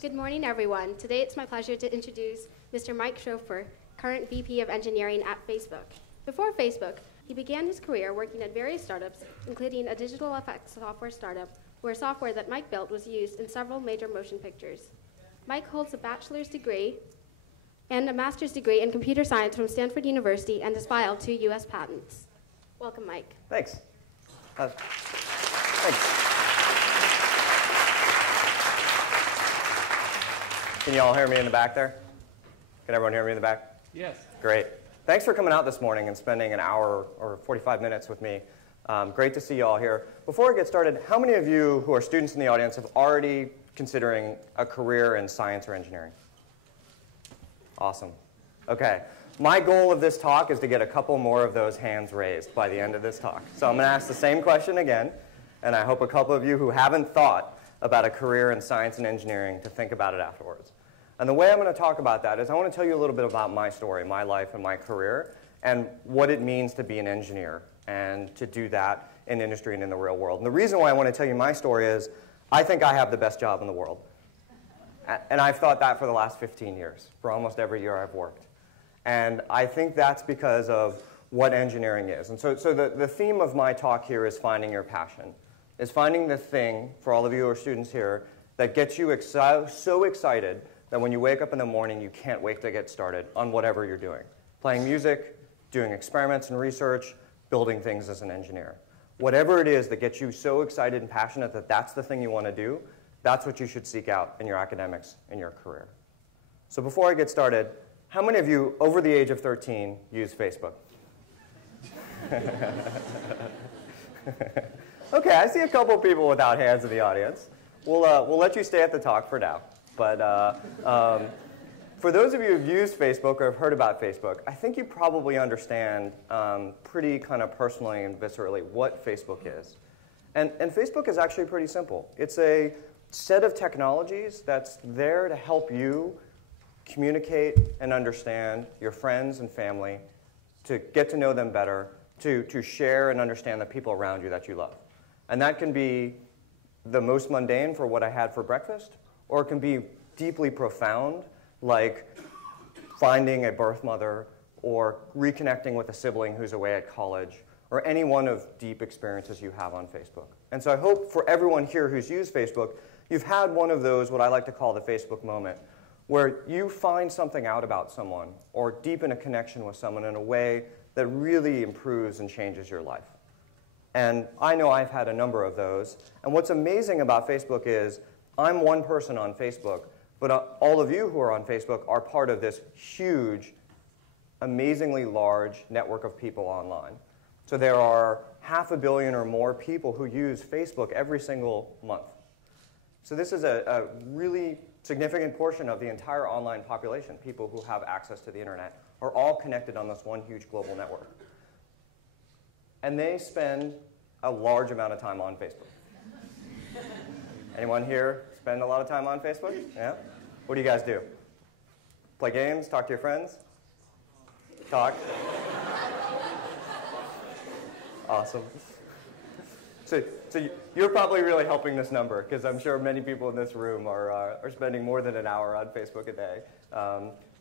Good morning, everyone. Today it's my pleasure to introduce Mr. Mike Schroepfer, current VP of Engineering at Facebook. Before Facebook, he began his career working at various startups, including a digital effects software startup, where software that Mike built was used in several major motion pictures. Mike holds a bachelor's degree and a master's degree in computer science from Stanford University and has filed 2 U.S. patents. Welcome, Mike. Thanks. Thanks. Can you all hear me in the back there? Can everyone hear me in the back? Yes. Great. Thanks for coming out this morning and spending an hour or 45 minutes with me. Great to see you all here. Before I get started, how many of you who are students in the audience have already considering a career in science or engineering? Awesome. Okay. My goal of this talk is to get a couple more of those hands raised by the end of this talk. So I'm going to ask the same question again, and I hope a couple of you who haven't thought about a career in science and engineering to think about it afterwards. And the way I'm going to talk about that is I want to tell you a little bit about my story, my life, and my career, and what it means to be an engineer and to do that in industry and in the real world. And the reason why I want to tell you my story is I think I have the best job in the world. And I've thought that for the last 15 years, for almost every year I've worked. And I think that's because of what engineering is. And so the theme of my talk here is finding your passion, is finding the thing, for all of you who are students here, that gets you so excited that when you wake up in the morning, you can't wait to get started on whatever you're doing. Playing music, doing experiments and research, building things as an engineer. Whatever it is that gets you so excited and passionate that that's the thing you want to do, that's what you should seek out in your academics and your career. So before I get started, how many of you over the age of 13 use Facebook? Okay, I see a couple people without hands in the audience. We'll let you stay at the talk for now. But for those of you who've used Facebook or have heard about Facebook, I think you probably understand pretty kind of personally and viscerally what Facebook is. And Facebook is actually pretty simple. It's a set of technologies that's there to help you communicate and understand your friends and family, to get to know them better, to share and understand the people around you that you love. And that can be the most mundane for what I had for breakfast, or it can be deeply profound, like finding a birth mother or reconnecting with a sibling who's away at college, or any one of deep experiences you have on Facebook. And so I hope for everyone here who's used Facebook, you've had one of those, what I like to call the Facebook moment, where you find something out about someone or deepen a connection with someone in a way that really improves and changes your life. And I know I've had a number of those. And what's amazing about Facebook is I'm one person on Facebook, but all of you who are on Facebook are part of this huge, amazingly large network of people online. So there are 500 million or more people who use Facebook every single month. So this is a really significant portion of the entire online population. People who have access to the internet are all connected on this one huge global network. And they spend a large amount of time on Facebook. Anyone here spend a lot of time on Facebook? Yeah? What do you guys do? Play games? Talk to your friends? Talk? Awesome. So you're probably really helping this number, because I'm sure many people in this room are spending more than an hour on Facebook a day.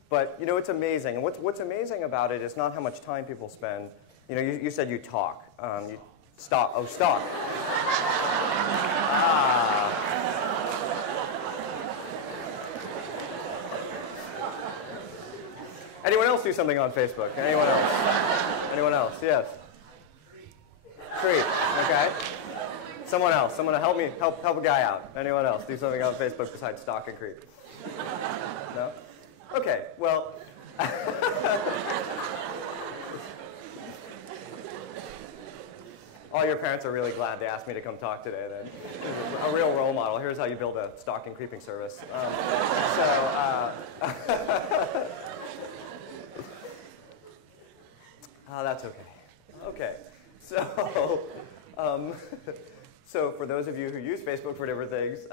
But you know, it's amazing. And what's amazing about it is not how much time people spend. You know, you said you talk. You stalk. Oh, stalk. Anyone else do something on Facebook? Anyone else? Anyone else? Yes. Creep. Okay. Someone else. Someone to help me. Help a guy out. Anyone else do something on Facebook besides stalk and creep? No? Okay. Well. All your parents are really glad they asked me to come talk today, then. A real role model. Here's how you build a stalking creeping service. Oh, that's okay. Okay. So, so for those of you who use Facebook for different things,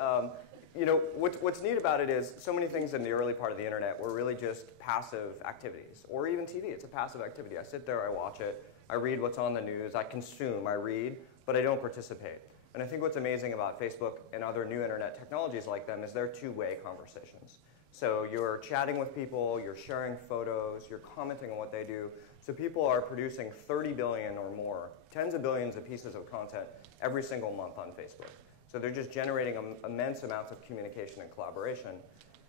you know, what's neat about it is so many things in the early part of the internet were really just passive activities, or even TV. It's a passive activity. I sit there, I watch it, I read what's on the news, I consume, I read, but I don't participate. And I think what's amazing about Facebook and other new internet technologies like them is they're two-way conversations. So you're chatting with people, you're sharing photos, you're commenting on what they do. So people are producing 30 billion or more, tens of billions of pieces of content every single month on Facebook. So they're just generating immense amounts of communication and collaboration.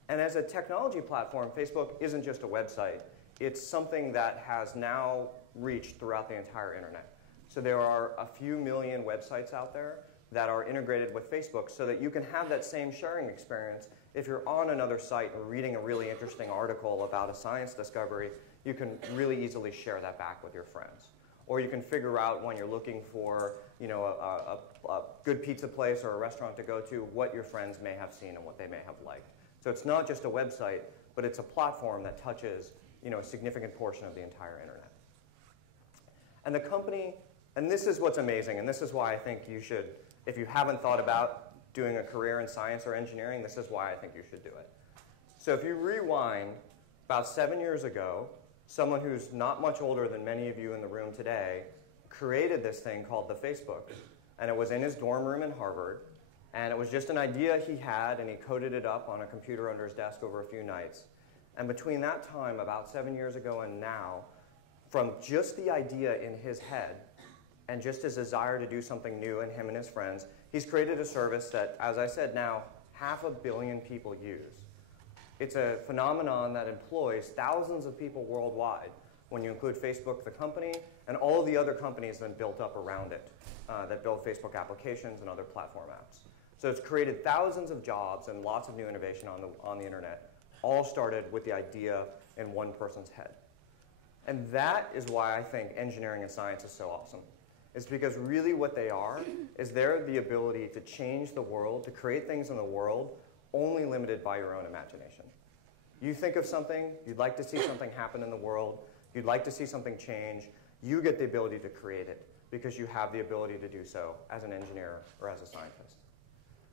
And as a technology platform, Facebook isn't just a website. It's something that has now reached throughout the entire internet. So there are a few million websites out there that are integrated with Facebook so that you can have that same sharing experience. If you're on another site and reading a really interesting article about a science discovery, you can really easily share that back with your friends. Or you can figure out when you're looking for a good pizza place or a restaurant to go to, what your friends may have seen and what they may have liked. So it's not just a website, but it's a platform that touches a significant portion of the entire internet. And the company, and this is what's amazing, and this is why I think you should, if you haven't thought about doing a career in science or engineering, this is why I think you should do it. So if you rewind about 7 years ago, someone who's not much older than many of you in the room today created this thing called the Facebook. And it was in his dorm room in Harvard. And it was just an idea he had, and he coded it up on a computer under his desk over a few nights. And between that time, about 7 years ago and now, from just the idea in his head and just his desire to do something new in him and his friends, he's created a service that, as I said now, 500 million people use. It's a phenomenon that employs thousands of people worldwide when you include Facebook, the company, and all of the other companies that built up around it that build Facebook applications and other platform apps. So it's created thousands of jobs and lots of new innovation on the internet, all started with the idea in one person's head. And that is why I think engineering and science is so awesome. It's because really what they are is they're the ability to change the world, to create things in the world only limited by your own imagination. You think of something, you'd like to see something happen in the world, you'd like to see something change, you get the ability to create it because you have the ability to do so as an engineer or as a scientist.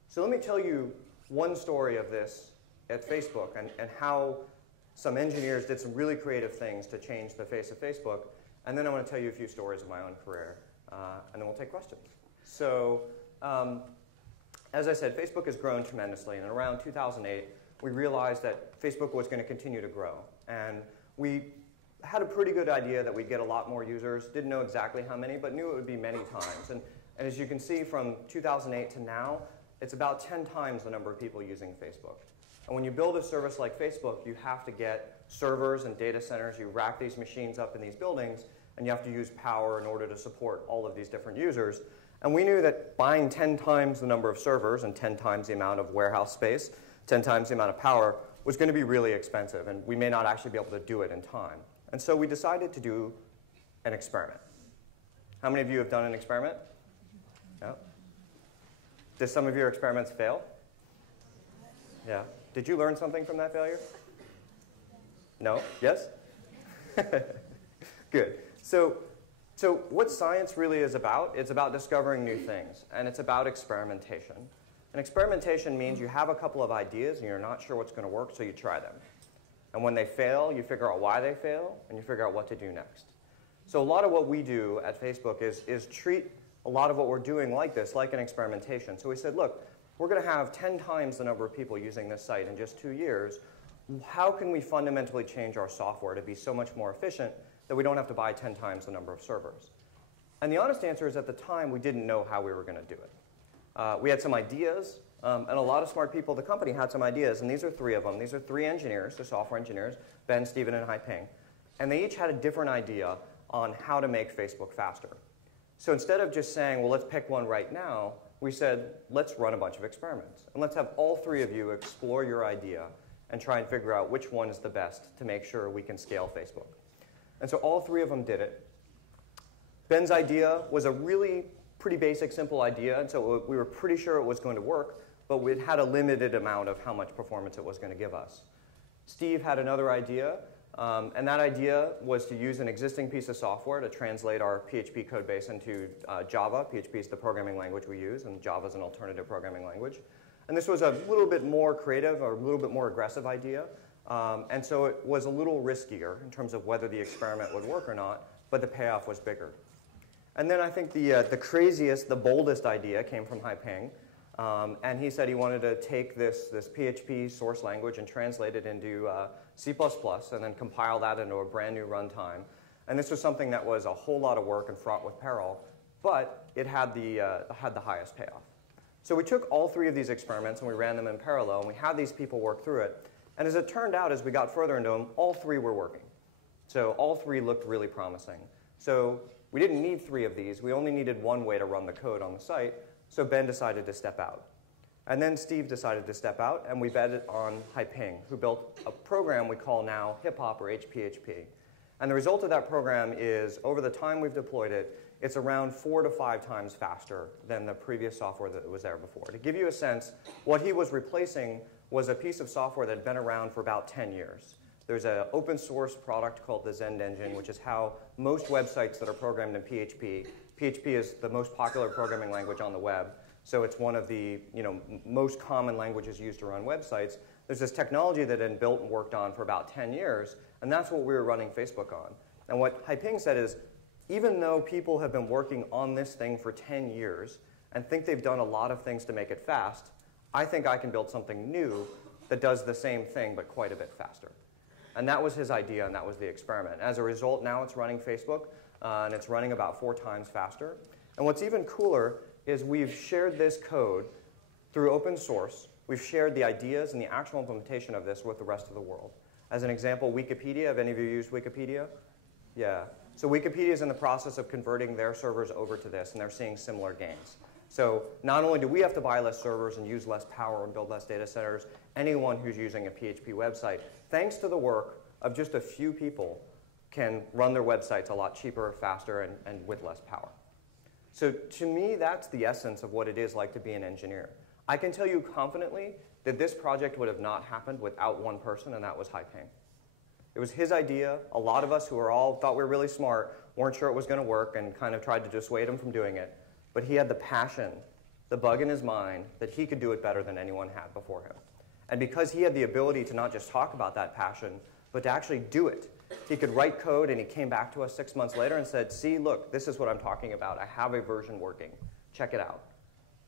So let me tell you one story of this at Facebook and how some engineers did some really creative things to change the face of Facebook, and then I want to tell you a few stories of my own career, and then we'll take questions. So as I said, Facebook has grown tremendously, and around 2008, we realized that Facebook was going to continue to grow. And we had a pretty good idea that we'd get a lot more users, didn't know exactly how many, but knew it would be many times. And as you can see, from 2008 to now, it's about 10 times the number of people using Facebook. And when you build a service like Facebook, you have to get servers and data centers. You rack these machines up in these buildings, and you have to use power in order to support all of these different users. And we knew that buying 10 times the number of servers and 10 times the amount of warehouse space, 10 times the amount of power, was going to be really expensive, and we may not actually be able to do it in time. And so we decided to do an experiment. How many of you have done an experiment? No? Did some of your experiments fail? Yeah. Did you learn something from that failure? No? Yes? Good. So what science really is about, it's about discovering new things, and it's about experimentation. And experimentation means you have a couple of ideas and you're not sure what's going to work, so you try them. And when they fail, you figure out why they fail, and you figure out what to do next. So a lot of what we do at Facebook is treat a lot of what we're doing like this, like an experimentation. So we said, look, we're going to have 10 times the number of people using this site in just 2 years. How can we fundamentally change our software to be so much more efficient that we don't have to buy 10 times the number of servers? And the honest answer is, at the time, we didn't know how we were going to do it. We had some ideas, and a lot of smart people at the company had some ideas, and these are 3 of them. These are 3 engineers, they're software engineers, Ben, Steven, and Haiping. And they each had a different idea on how to make Facebook faster. So instead of just saying, well, let's pick one right now, we said, let's run a bunch of experiments. And let's have all 3 of you explore your idea and try and figure out which one is the best to make sure we can scale Facebook. And so all 3 of them did it. Ben's idea was a really pretty basic, simple idea, and so we were pretty sure it was going to work, but we had a limited amount of how much performance it was going to give us. Steve had another idea, and that idea was to use an existing piece of software to translate our PHP code base into Java. PHP is the programming language we use, and Java is an alternative programming language. And this was a little bit more creative, or a little bit more aggressive idea, and so it was a little riskier in terms of whether the experiment would work or not, but the payoff was bigger. And then I think the craziest, the boldest idea came from Haiping. And he said he wanted to take this PHP source language and translate it into C++ and then compile that into a brand new runtime. And this was something that was a whole lot of work and fraught with peril, but it had the highest payoff. So we took all three of these experiments and we ran them in parallel, and we had these people work through it. And as it turned out, as we got further into them, all three were working. So all three looked really promising. So we didn't need three of these. We only needed one way to run the code on the site. So Ben decided to step out. And then Steve decided to step out, and we bet on Haiping, who built a program we call now HipHop or HPHP. And the result of that program is, over the time we've deployed it, it's around 4 to 5 times faster than the previous software that was there before. To give you a sense, what he was replacing was a piece of software that had been around for about 10 years. There's an open source product called the Zend engine, which is how most websites that are programmed in PHP. PHP is the most popular programming language on the web, so it's one of the most common languages used to run websites. There's this technology that had been built and worked on for about 10 years, and that's what we were running Facebook on. And what Haiping said is, even though people have been working on this thing for 10 years and think they've done a lot of things to make it fast, I think I can build something new that does the same thing but quite a bit faster. And that was his idea, and that was the experiment. As a result, now it's running Facebook, and it's running about 4 times faster. And what's even cooler is we've shared this code through open source. We've shared the ideas and the actual implementation of this with the rest of the world. As an example, Wikipedia. Have any of you used Wikipedia? Yeah. So Wikipedia is in the process of converting their servers over to this, and they're seeing similar gains. So not only do we have to buy less servers and use less power and build less data centers, anyone who's using a PHP website, thanks to the work of just a few people, can run their websites a lot cheaper, faster, and with less power. So to me, that's the essence of what it is like to be an engineer. I can tell you confidently that this project would have not happened without one person, and that was Haiping. It was his idea. A lot of us who thought we were really smart weren't sure it was going to work and kind of tried to dissuade him from doing it. But he had the passion, the bug in his mind, that he could do it better than anyone had before him. And because he had the ability to not just talk about that passion, but to actually do it, he could write code, and he came back to us 6 months later and said, see, look, this is what I'm talking about. I have a version working. Check it out.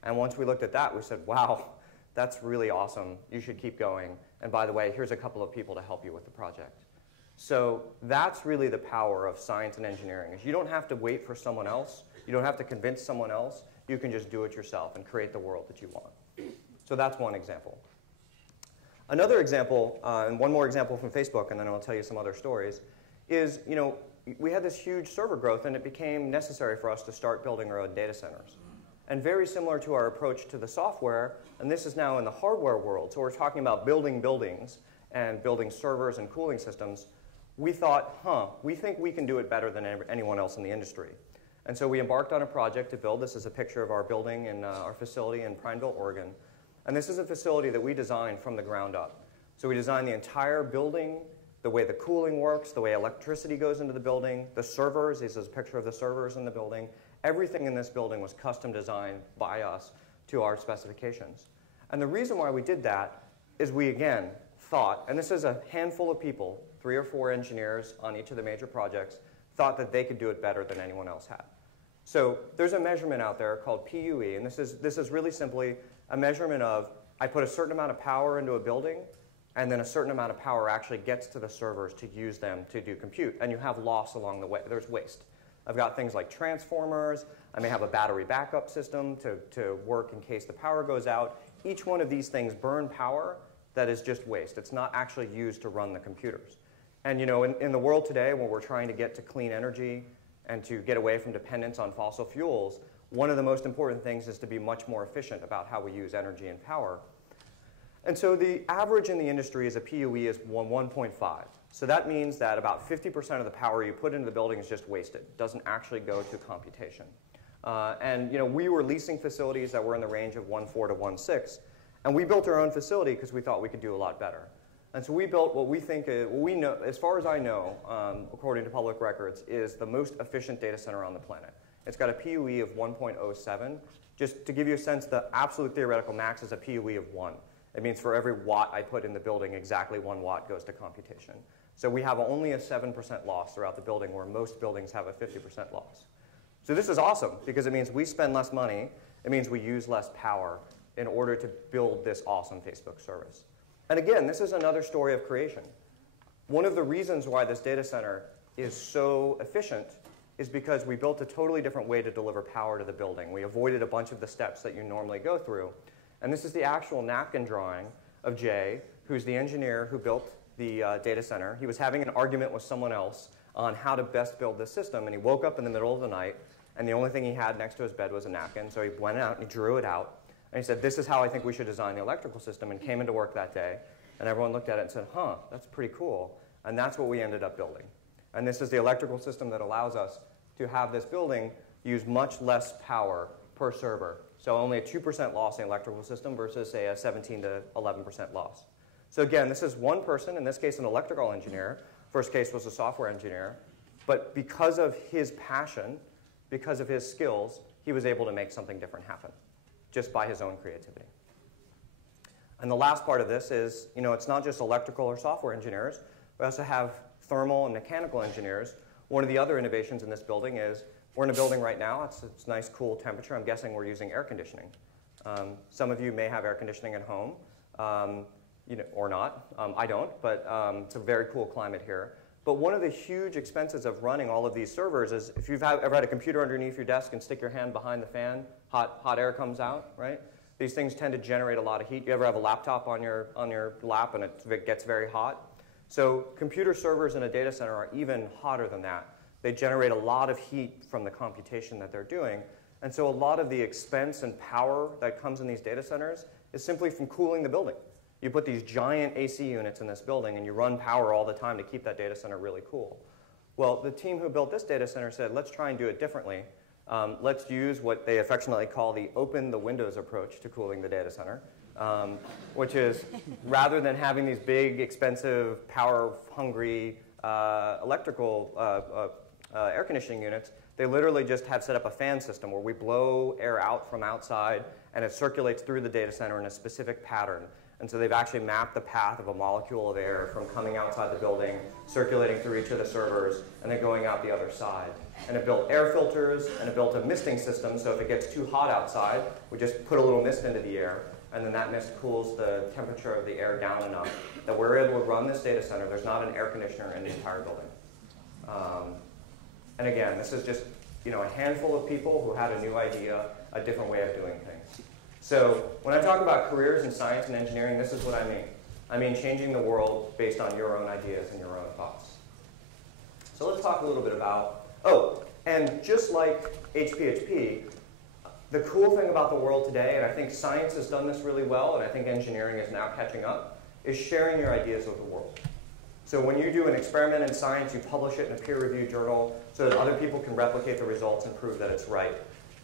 And once we looked at that, we said, wow, that's really awesome. You should keep going. And by the way, here's a couple of people to help you with the project. So that's really the power of science and engineering, is you don't have to wait for someone else. You don't have to convince someone else. You can just do it yourself and create the world that you want. So that's one example. Another example, and one more example from Facebook, and then I'll tell you some other stories, is we had this huge server growth, and it became necessary for us to start building our own data centers. And very similar to our approach to the software, and this is now in the hardware world, so we're talking about building buildings and building servers and cooling systems, we thought, we think we can do it better than anyone else in the industry. And so we embarked on a project to build. This is a picture of our building in our facility in Prineville, Oregon. And this is a facility that we designed from the ground up. So we designed the entire building, the way the cooling works, the way electricity goes into the building, the servers. This is a picture of the servers in the building. Everything in this building was custom designed by us to our specifications. And the reason why we did that is we, again, thought, and this is a handful of people, 3 or 4 engineers on each of the major projects, thought that they could do it better than anyone else had. So there's a measurement out there called PUE, and this is really simply a measurement of, I put a certain amount of power into a building, and then a certain amount of power actually gets to the servers to use them to do compute, and you have loss along the way. There's waste. I've got things like transformers. I may have a battery backup system to work in case the power goes out. Each one of these things burn power that is just waste. It's not actually used to run the computers. And in the world today, when we're trying to get to clean energy and to get away from dependence on fossil fuels, one of the most important things is to be much more efficient about how we use energy and power. And so the average in the industry is a PUE is 1.5. So that means that about 50% of the power you put into the building is just wasted. It doesn't actually go to computation. And we were leasing facilities that were in the range of 1.4 to 1.6. And we built our own facility because we thought we could do a lot better. And so we built what we think is, what we know, as far as I know, according to public records, is the most efficient data center on the planet. It's got a PUE of 1.07. Just to give you a sense, the absolute theoretical max is a PUE of 1. It means for every watt I put in the building, exactly 1 watt goes to computation. So we have only a 7% loss throughout the building, where most buildings have a 50% loss. So this is awesome because it means we spend less money. It means we use less power in order to build this awesome Facebook service. And again, this is another story of creation. One of the reasons why this data center is so efficient is because we built a totally different way to deliver power to the building. We avoided a bunch of the steps that you normally go through. And this is the actual napkin drawing of Jay, who's the engineer who built the data center. He was having an argument with someone else on how to best build this system, and he woke up in the middle of the night, and the only thing he had next to his bed was a napkin. So he went out and he drew it out, and he said, this is how I think we should design the electrical system, and came into work that day. And everyone looked at it and said, huh, that's pretty cool. And that's what we ended up building. And this is the electrical system that allows us to have this building use much less power per server. So only a 2% loss in the electrical system versus, say, a 17 to 11% loss. So again, this is one person, in this case an electrical engineer. First case was a software engineer. But because of his passion, because of his skills, he was able to make something different happen, just by his own creativity. And the last part of this is, it's not just electrical or software engineers. We also have thermal and mechanical engineers. One of the other innovations in this building is, we're in a building right now. It's nice, cool temperature. I'm guessing we're using air conditioning. Some of you may have air conditioning at home, or not. I don't, but it's a very cool climate here. But one of the huge expenses of running all of these servers is, if you've ever had a computer underneath your desk and stick your hand behind the fan, hot air comes out, right? These things tend to generate a lot of heat. You ever have a laptop on your lap and it gets very hot? So computer servers in a data center are even hotter than that. They generate a lot of heat from the computation that they're doing. And so a lot of the expense and power that comes in these data centers is simply from cooling the building. You put these giant AC units in this building and you run power all the time to keep that data center really cool. Well, the team who built this data center said, let's try and do it differently. Let's use what they affectionately call the open the windows approach to cooling the data center, which is rather than having these big, expensive, power-hungry electrical air conditioning units, they literally just have set up a fan system where we blow air out from outside and it circulates through the data center in a specific pattern. And so they've actually mapped the path of a molecule of air from coming outside the building, circulating through each of the servers, and then going out the other side. And it built air filters, and it built a misting system, so if it gets too hot outside, we just put a little mist into the air, and then that mist cools the temperature of the air down enough that we're able to run this data center. There's not an air conditioner in the entire building. And again, this is just a handful of people who had a new idea, a different way of doing things. So when I talk about careers in science and engineering, this is what I mean. I mean changing the world based on your own ideas and your own thoughts. So let's talk a little bit about, and just like HPHP, the cool thing about the world today, and I think science has done this really well, and I think engineering is now catching up, is sharing your ideas with the world. So when you do an experiment in science, you publish it in a peer-reviewed journal so that other people can replicate the results and prove that it's right.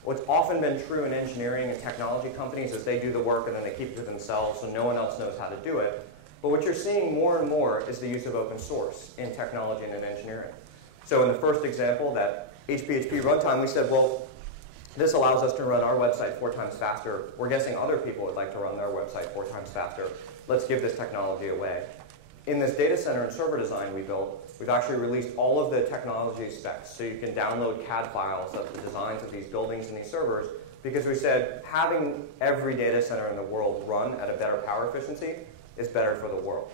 What's often been true in engineering and technology companies is they do the work and then they keep it to themselves so no one else knows how to do it. But what you're seeing more and more is the use of open source in technology and in engineering. So in the first example, that HPHP runtime, we said, well, this allows us to run our website 4 times faster. We're guessing other people would like to run their website 4 times faster. Let's give this technology away. In this data center and server design we built, we've actually released all of the technology specs, so you can download CAD files of the designs of these buildings and these servers, because we said having every data center in the world run at a better power efficiency is better for the world.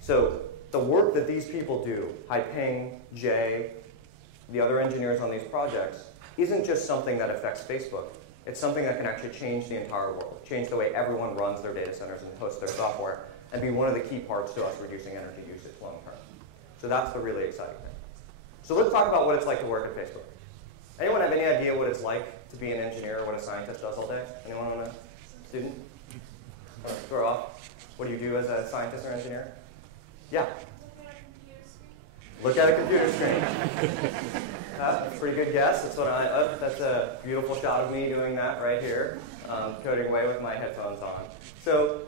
So the work that these people do, Haiping, Jay, the other engineers on these projects, isn't just something that affects Facebook. It's something that can actually change the entire world, change the way everyone runs their data centers and hosts their software, and be one of the key parts to us reducing energy usage long term. So that's the really exciting thing. So let's talk about what it's like to work at Facebook. Anyone have any idea what it's like to be an engineer or what a scientist does all day? Anyone want a student? Throw off. What do you do as a scientist or engineer? Yeah? Look at a computer screen. That's a pretty good guess. That's that's a beautiful shot of me doing that right here, coding away with my headphones on. So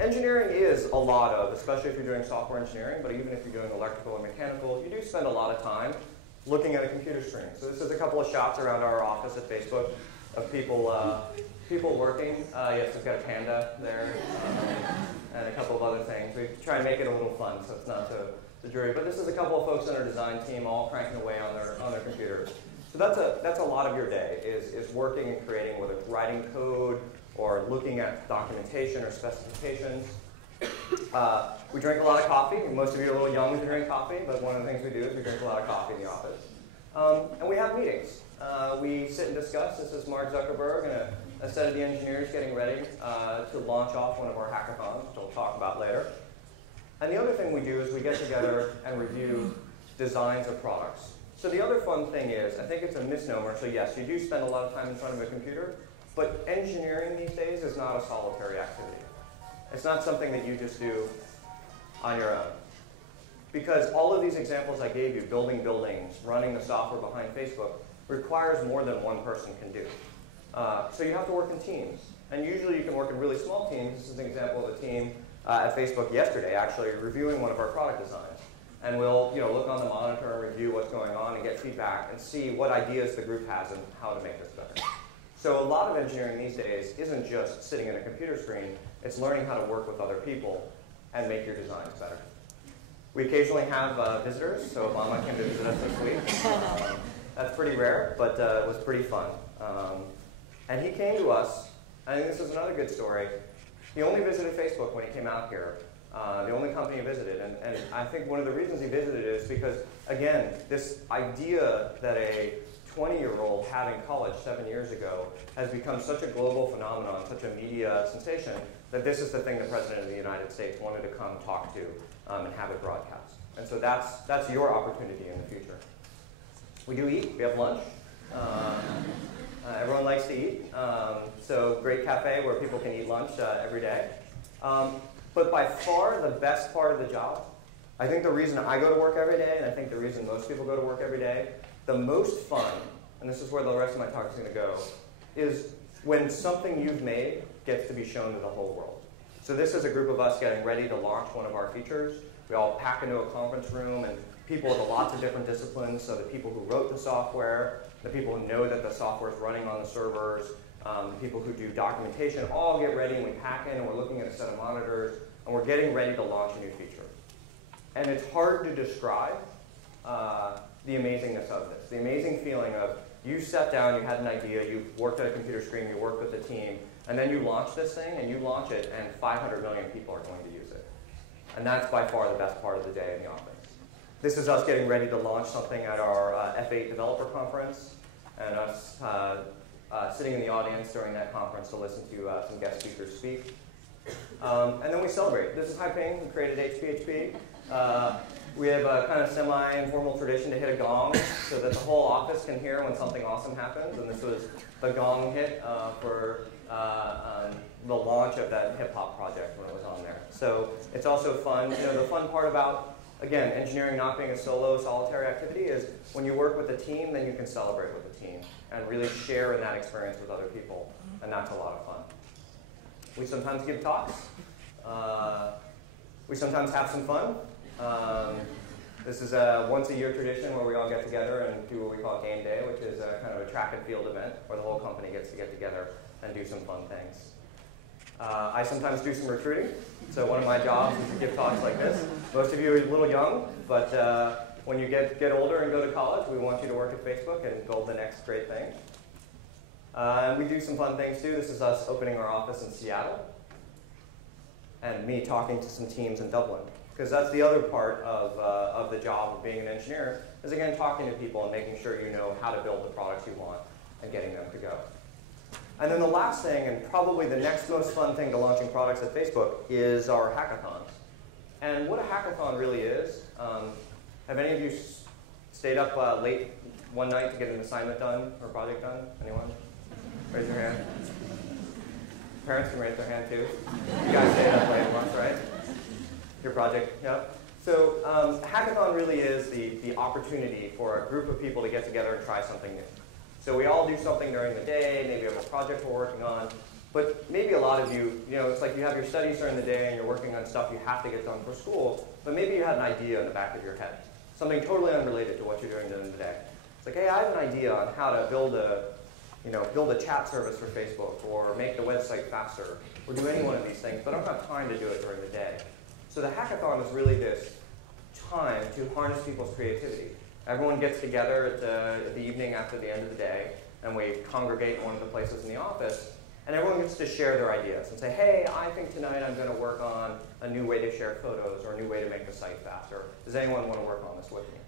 engineering is a lot of, especially if you're doing software engineering, but even if you're doing electrical and mechanical, you do spend a lot of time looking at a computer screen. So this is a couple of shots around our office at Facebook of people working. Yes, we've got a panda there and a couple of other things. We try and make it a little fun, so it's not so dreary. But this is a couple of folks on our design team all cranking away on their computers. So that's a lot of your day, is working and creating, whether it's writing code or looking at documentation or specifications. We drink a lot of coffee. Most of you are a little young to drink coffee, but one of the things we do is we drink a lot of coffee in the office. And we have meetings. We sit and discuss. This is Mark Zuckerberg and a set of the engineers getting ready to launch off one of our hackathons, which we'll talk about later. And the other thing we do is we get together and review designs of products. So the other fun thing is, I think it's a misnomer, so yes, you do spend a lot of time in front of a computer, but engineering these days is not a solitary activity. It's not something that you just do on your own. Because all of these examples I gave you, building buildings, running the software behind Facebook, requires more than one person can do. So you have to work in teams. And usually you can work in really small teams. This is an example of a team at Facebook yesterday, actually reviewing one of our product designs. And we'll look on the monitor and review what's going on and get feedback and see what ideas the group has and how to make this better. So a lot of engineering these days isn't just sitting in a computer screen. It's learning how to work with other people and make your designs better. We occasionally have visitors, so Obama came to visit us this week. That's pretty rare, but it was pretty fun. And he came to us. I think this is another good story. He only visited Facebook when he came out here. The only company he visited. And I think one of the reasons he visited is because, again, this idea that a 20-year-old had in college 7 years ago has become such a global phenomenon, such a media sensation, that this is the thing the President of the United States wanted to come talk to and have it broadcast. And so that's your opportunity in the future. We do eat. We have lunch. Everyone likes to eat. So great cafe where people can eat lunch every day. But by far the best part of the job, I think the reason I go to work every day, and I think the reason most people go to work every day, the most fun, and this is where the rest of my talk is going to go, is when something you've made gets to be shown to the whole world. So this is a group of us getting ready to launch one of our features. We all pack into a conference room, and people with lots of different disciplines, so the people who wrote the software, the people who know that the software is running on the servers, people who do documentation, all get ready and we pack in and we're looking at a set of monitors and we're getting ready to launch a new feature. And it's hard to describe the amazingness of this, the amazing feeling of you sat down, you had an idea, you worked at a computer screen, you worked with the team, and then you launch this thing and you launch it and 500 million people are going to use it. And that's by far the best part of the day in the office. This is us getting ready to launch something at our F8 developer conference and us sitting in the audience during that conference to listen to some guest speakers speak. And then we celebrate. This is Haiping, who created HPHP. We have a kind of semi-informal tradition to hit a gong so that the whole office can hear when something awesome happens. And this was the gong hit for the launch of that hip-hop project when it was on there. So it's also fun. The fun part about, again, engineering not being a solo, solitary activity is when you work with a team, then you can celebrate with the team and really share in that experience with other people. And that's a lot of fun. We sometimes give talks. We sometimes have some fun. This is a once-a-year tradition where we all get together and do what we call game day, which is a kind of a track and field event where the whole company gets to get together and do some fun things. I sometimes do some recruiting. So one of my jobs is to give talks like this. Most of you are a little young, but when you get older and go to college, we want you to work at Facebook and build the next great thing. And we do some fun things too. This is us opening our office in Seattle and me talking to some teams in Dublin. Because that's the other part of the job of being an engineer, is again talking to people and making sure you know how to build the products you want and getting them to go. And then the last thing, and probably the next most fun thing to launching products at Facebook, is our hackathons. And what a hackathon really is, have any of you stayed up late one night to get an assignment done or a project done? Anyone? Raise your hand. Parents can raise their hand too. You guys stayed up late once, right? Your project, yeah. So hackathon really is the opportunity for a group of people to get together and try something new. So we all do something during the day, maybe we have a project we're working on, but maybe a lot of you, it's like you have your studies during the day and you're working on stuff you have to get done for school, but maybe you had an idea in the back of your head, something totally unrelated to what you're doing during the day. It's like, hey, I have an idea on how to build a chat service for Facebook or make the website faster or do any one of these things, but I don't have time to do it during the day. So the hackathon is really this time to harness people's creativity Everyone gets together at the evening after the end of the day, and we congregate in one of the places in the office, and everyone gets to share their ideas and say, hey, I think tonight I'm going to work on a new way to share photos or a new way to make the site faster. Does anyone want to work on this with me?